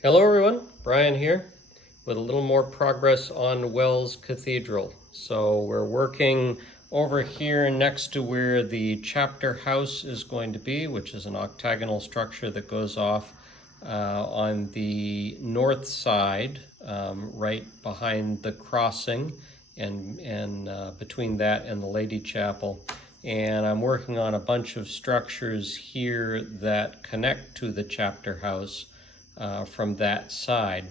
Hello everyone, Brian here with a little more progress on Wells Cathedral. So we're working over here next to where the chapter house is going to be, which is an octagonal structure that goes off on the north side, right behind the crossing and between that and the Lady Chapel. And I'm working on a bunch of structures here that connect to the chapter house from that side.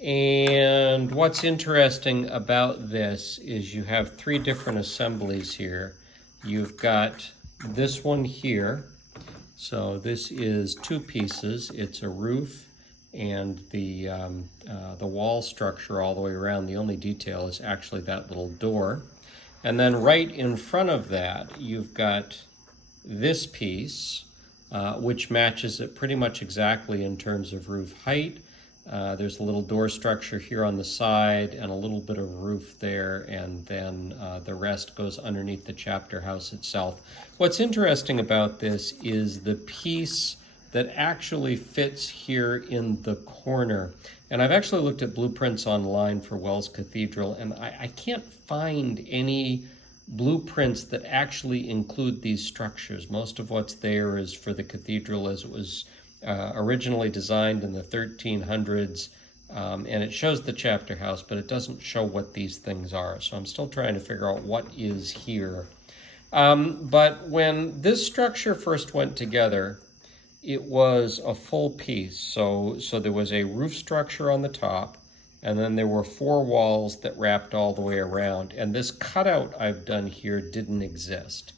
And what's interesting about this is you have three different assemblies here. You've got this one here. So this is two pieces. It's a roof and the wall structure all the way around. The only detail is actually that little door. And then right in front of that, you've got this piece, which matches it pretty much exactly in terms of roof height. There's a little door structure here on the side and a little bit of roof there, and then the rest goes underneath the chapter house itself. What's interesting about this is the piece that actually fits here in the corner. And I've actually looked at blueprints online for Wells Cathedral, and I can't find any blueprints that actually include these structures. Most of what's there is for the cathedral as it was originally designed in the 1300s, and it shows the chapter house, but it doesn't show what these things are. So I'm still trying to figure out what is here. But when this structure first went together, it was a full piece. So there was a roof structure on the top, and then there were four walls that wrapped all the way around. And this cutout I've done here didn't exist.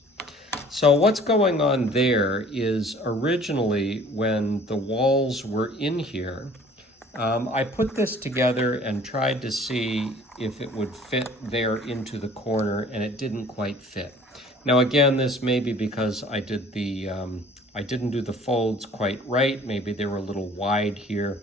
So what's going on there is originally when the walls were in here, I put this together and tried to see if it would fit there into the corner, and it didn't quite fit. Now again, this may be because I didn't do the folds quite right. Maybe they were a little wide here.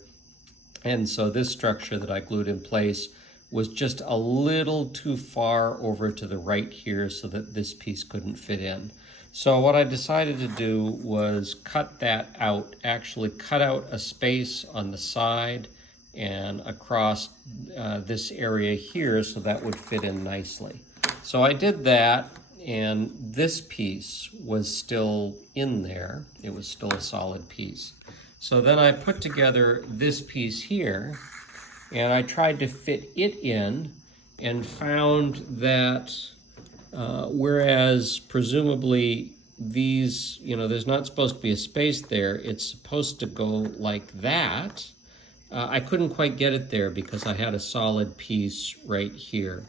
And so this structure that I glued in place was just a little too far over to the right here so that this piece couldn't fit in. So what I decided to do was cut that out, actually cut out a space on the side and across this area here so that would fit in nicely. So I did that, and this piece was still in there. It was still a solid piece. So then I put together this piece here, and I tried to fit it in and found that whereas presumably these, there's not supposed to be a space there, it's supposed to go like that. I couldn't quite get it there because I had a solid piece right here.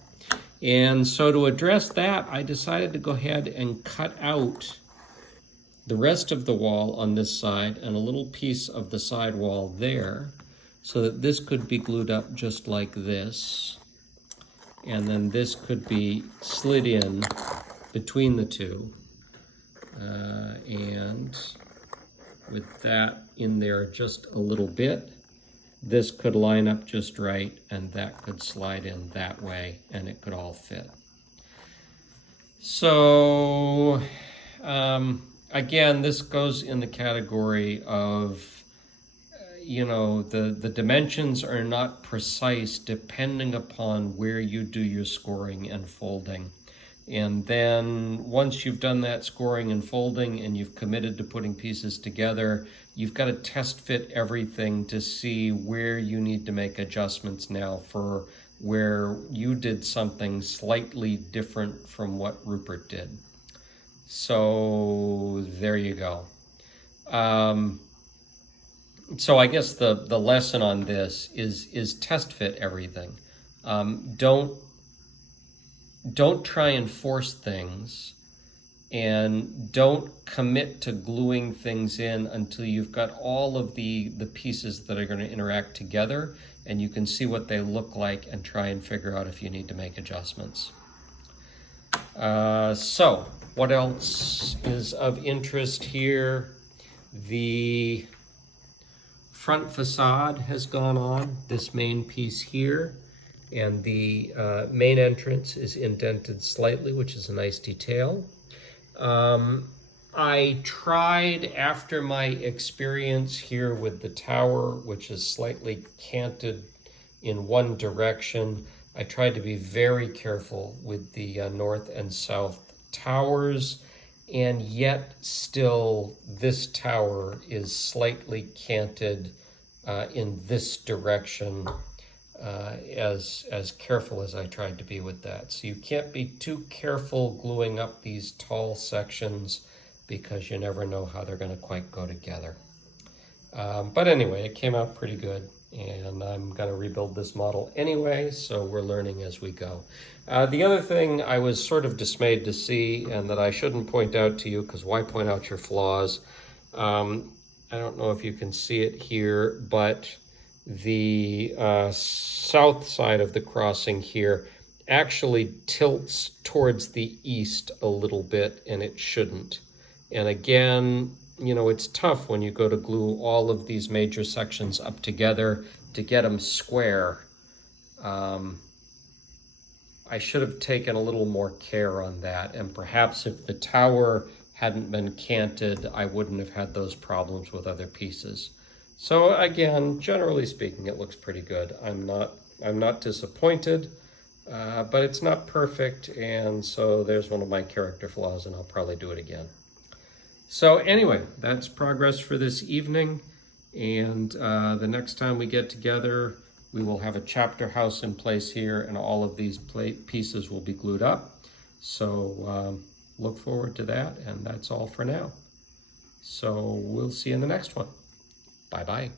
And so to address that, I decided to go ahead and cut out the rest of the wall on this side and a little piece of the side wall there so that this could be glued up just like this. And then this could be slid in between the two. And with that in there just a little bit, this could line up just right, and that could slide in that way, and it could all fit. So, again, this goes in the category of, the dimensions are not precise depending upon where you do your scoring and folding. And then once you've done that scoring and folding and you've committed to putting pieces together, you've got to test fit everything to see where you need to make adjustments now for where you did something slightly different from what Rupert did. So there you go. So I guess the lesson on this is test fit everything. Don't try and force things, and don't commit to gluing things in until you've got all of the pieces that are going to interact together and you can see what they look like and try and figure out if you need to make adjustments. So what else is of interest here? The front facade has gone on, this main piece here. And the main entrance is indented slightly, which is a nice detail. I tried, after my experience here with the tower, which is slightly canted in one direction, I tried to be very careful with the north and south towers, and yet still this tower is slightly canted in this direction, as careful as I tried to be with that. So you can't be too careful gluing up these tall sections, because you never know how they're going to quite go together. But anyway, it came out pretty good, and I'm going to rebuild this model anyway, so we're learning as we go. The other thing I was sort of dismayed to see, and that I shouldn't point out to you, because why point out your flaws? I don't know if you can see it here, but the south side of the crossing here actually tilts towards the east a little bit, and it shouldn't. And again, you know, it's tough when you go to glue all of these major sections up together to get them square. I should have taken a little more care on that, and perhaps if the tower hadn't been canted, I wouldn't have had those problems with other pieces. So again, generally speaking, it looks pretty good. I'm not disappointed, but it's not perfect, and so there's one of my character flaws, and I'll probably do it again. So anyway, that's progress for this evening, and the next time we get together, we will have a chapter house in place here, and all of these pieces will be glued up. So look forward to that, and that's all for now. So we'll see you in the next one. Bye-bye.